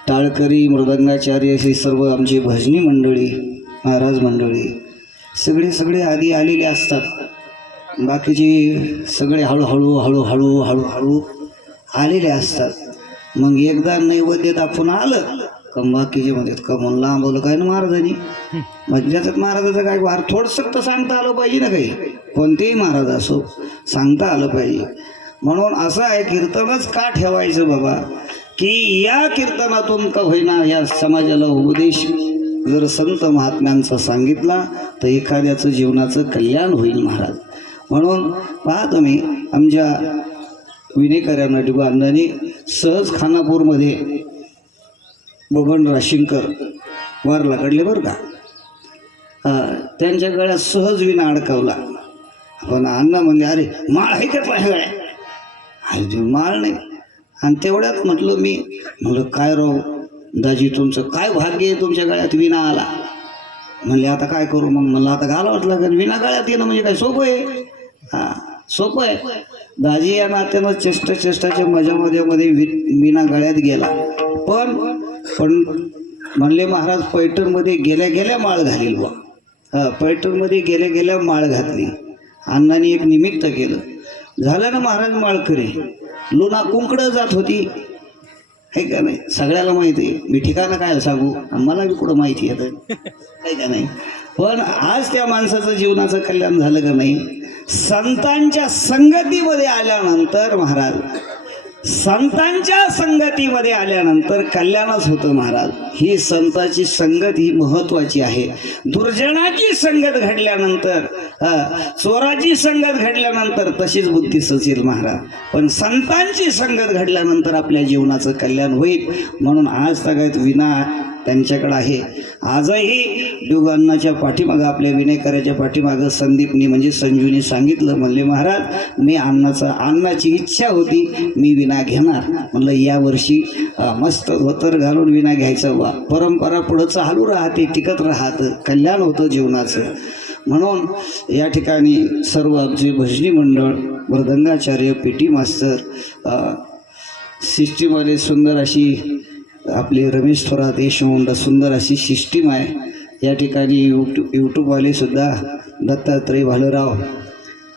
टाळकरी मृदंगाचार्य अशी सर्व आमची भजनी मंडळी महाराज मंडळी सगळे आधी आलेले असतात, बाकीचे सगळे हळूहळू आलेले असतात. मग एकदा नैवेद्य दाखवून आलं का बाकीचे म्हणतात का म्हणून लांबवलं काय ना महाराजांनी. म्हणजे त्याच्यात महाराजाचं काय वार थोडंसं तर सांगता आलं पाहिजे ना, काही कोणतेही महाराज असो सांगता आलं पाहिजे. म्हणून असं आहे कीर्तनच का ठेवायचं बाबा, की या कीर्तनातून का होईना या समाजाला उपदेश जर संत महात्म्यांचा सांगितला तर एखाद्याचं जीवनाचं कल्याण होईल महाराज. म्हणून पहा तुम्ही आमच्या विनेकऱ्यांना डिबा अण्णांनी सहज खानापूरमध्ये बबन राशिंकर वारला कडले बरं का, त्यांच्या गळ्यात सहज विना अडकावला. पण अण्णा म्हणजे अरे माळ आहे का माझ्या गळ्यात? अरे माळ नाही. आणि तेवढ्यात म्हटलं काय राव दाजी तुमचं काय भाग्य आहे, तुमच्या गळ्यात विना आला. म्हणले आता काय करू मग. म्हणलं आता घालावंच लागेल, विना गळ्यात येणं म्हणजे काय सोपं आहे? हां सोपं आहे. दाजी या नात्यानं चेष्टाच्या मजामध्ये विना गळ्यात गेला. पण म्हणले महाराज पैठणमध्ये गेल्या माळ घालील बा. पैठणमध्ये गेल्या माळ घातली. अण्णांनी एक निमित्त केलं, झालं ना महाराज माळकरी. लुना कुंकडं जात होती आहे का नाही, सगळ्याला माहिती आहे. मी ठिकाणं काय सांगू, मला बी कुठं माहिती आहे आहे का नाही. पण आज त्या माणसाचं जीवनाचं कल्याण झालं का नाही. संतांच्या संगतीमध्ये आल्यानंतर महाराज, संतांच्या संगतीमध्ये आल्यानंतर कल्याणच होतं महाराज. ही संताची संगत ही महत्वाची आहे. दुर्जनाची संगत घडल्यानंतर, चोराची संगत घडल्यानंतर तशीच बुद्धी सचेल महाराज. पण संतांची संगत घडल्यानंतर आपल्या जीवनाचं कल्याण होईल. म्हणून आज सगळ्यात विना त्यांच्याकडे आहे. आजही दुगांनाच्या पाठीमागं आपल्या विनेकराच्या पाठीमागं संदीपनी म्हणजे संजूने सांगितलं, म्हणले महाराज मी अन्नाची इच्छा होती, मी विना घेणार. म्हणलं यावर्षी मस्त धोतर घालून विना घ्यायचं बा. परंपरा पुढं चालू राहते, टिकत राहतं, कल्याण होतं जीवनाचं. म्हणून या ठिकाणी सर्व आमचे भजनी मंडळ, मृदंगाचार्य, पेटी मास्तर, सिस्टीमवाले सुंदर अशी आपले रमेश थोरात, यशवंत सुंदर अशी सिस्टीम आहे. या ठिकाणी यूट्यूबवाले सुद्धा दत्तात्रय भालराव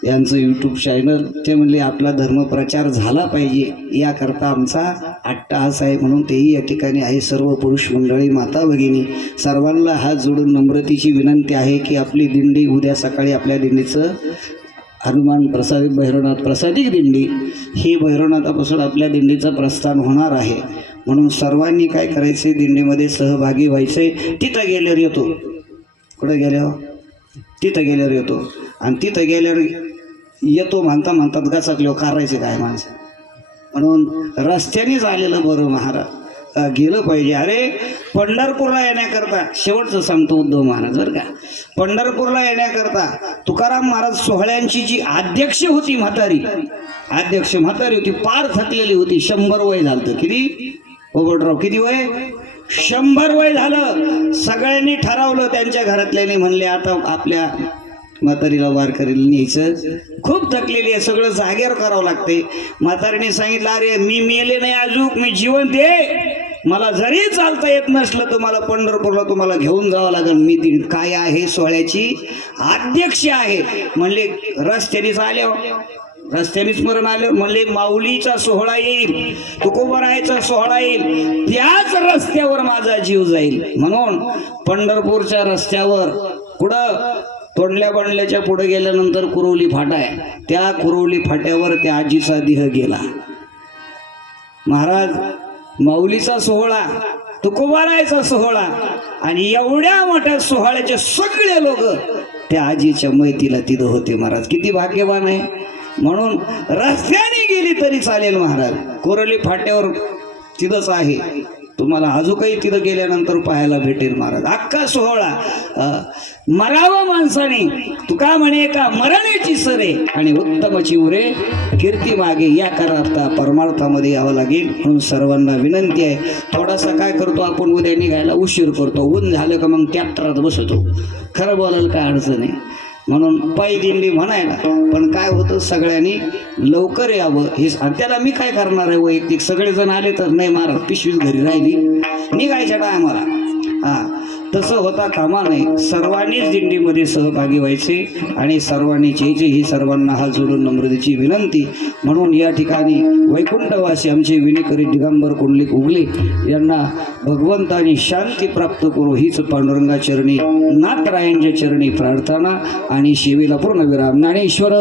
यांचं यूट्यूब चॅनल, ते म्हणले आपला धर्मप्रचार झाला पाहिजे याकरता आमचा अट्टहास आहे. म्हणून तेही या ठिकाणी आहे. सर्व पुरुष मंडळी, माता भगिनी सर्वांना हात जोडून नम्रतेची विनंती आहे की आपली दिंडी उद्या सकाळी आपल्या दिंडीचं हनुमान प्रसादित भैरवनाथ प्रसादिक दिंडी ही भैरवनाथापासून आपल्या दिंडीचं प्रस्थान होणार आहे. म्हणून सर्वांनी काय करायचे, दिंडीमध्ये सहभागी व्हायचे. तिथं गेल्यावर येतो, कुठं गेल्यावर तिथं गेल्यावर येतो. आणि तिथं गेल्यावर येतो म्हणतात गचाकल्यावर करायचे काय माणसं. म्हणून रस्त्यानेच आलेलं बरं महाराज, गेलं पाहिजे. अरे पंढरपूरला येण्याकरता, शेवटचं सांगतो उद्धव महाराज बरं का, पंढरपूरला येण्याकरता तुकाराम महाराज सोहळ्यांची जी अध्यक्ष होती म्हातारी होती, पार थकलेली होती. 100 वय झालं. किती पोपटराव, किती वय? 100 वय झालं. सगळ्यांनी ठरवलं, त्यांच्या घरातल्याने म्हणले आता आपल्या म्हातारीला वारकरीला न्यायचं, खूप थकलेली आहे, सगळं जागेवर करावं लागते. म्हातारीने सांगितलं अरे मी मेले नाही अजून, मी जिवंत आहे. मला जरी चालता येत नसलं तर मला पंढरपूरला तुम्हाला घेऊन जावं लागेल. मी ती काय आहे सोहळ्याची अध्यक्ष आहे. म्हणले रस्त्यानेच आले हो. रस्त्यानेच मरण आलं. म्हणले माऊलीचा सोहळा येईल, तुकोबरायचा सोहळा येईल, त्याच रस्त्यावर माझा जीव जाईल. म्हणून पंढरपूरच्या रस्त्यावर पुढं तोंडल्या बांडल्याच्या पुढे गेल्यानंतर कुरवली फाटा आहे. त्या कुरवली फाट्यावर त्या आजीचा देह गेला. महाराज माऊलीचा सोहळा, तुकोबारायचा सोहळा आणि एवढ्या मोठ्या सोहळ्याचे सगळे लोक त्या आजीच्या मैतीला तिथं होते. महाराज किती भाग्यवान आहे. म्हणून रस्त्याने गेली तरी चालेल. महाराज कोरली फाट्यावर तिथंच आहे. तुम्हाला अजून काही तिथं गेल्यानंतर पाहायला भेटेल. महाराज अख्खा सोहळा मरावा माणसाने तुका म्हणे का मरण्याची सरे आणि उत्तमची उरे कीर्ती मागे या करता परमार्थामध्ये यावं लागेल. म्हणून सर्वांना विनंती आहे. थोडासा काय करतो आपण उद्या निघायला उशीर करतो. ऊन झालं का मग ट्रॅक्टरात बसतो. खरं बोलायला काय अडचण आहे. म्हणून पायी दिंडी म्हणायला पण काय होतं सगळ्यांनी लवकर यावं. हे त्याला मी काय करणार आहे वैयक्तिक. सगळेजण आले तर नाही महाराज पिशवीच घरी राहिली निघायच्या टायमाला. तसं होता कामा नये. सर्वांनीच दिंडीमध्ये सहभागी व्हायचे आणि सर्वांनीच यायचे ही सर्वांना हात जोडून नम्रतेची विनंती. म्हणून या ठिकाणी वैकुंठवासी आमचे विनेकरी दिगंबर कुंडलिक उगले यांना भगवंतानी शांती प्राप्त करू हीच पांडुरंगा चरणी नाथरायांच्या चरणी प्रार्थना आणि सेवेला पूर्ण विराम. ज्ञानेश्वर